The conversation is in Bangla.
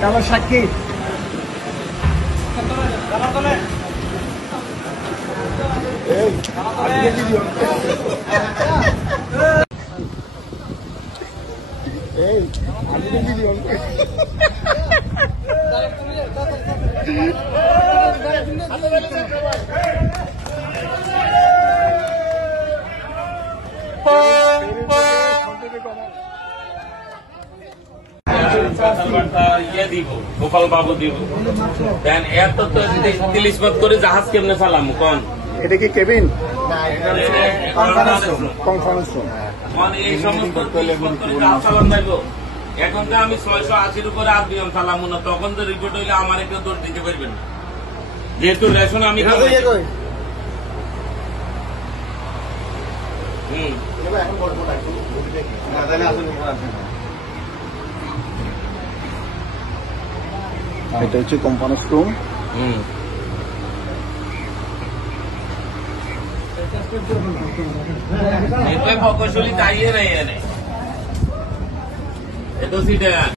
কালো সাক্ষী গোপাল বাবু দিব দেন এত তো তিলিশমত করে জাহাজ কেমনে চালাম কোন এটা কি কেবিন এই সমস্ত জাহাজ চালান যাইব এখন তো আমি 680 উপরে আর দিলাম চালাম না তখন তো রিপোর্ট হইলে আমার কেউ দৌড় দিতে পারবেন না যেহেতু রেশন আমি এটা হচ্ছে কোম্পানির রুম প্রকৌশলী তাইয়ে নেই এনে এত সিটে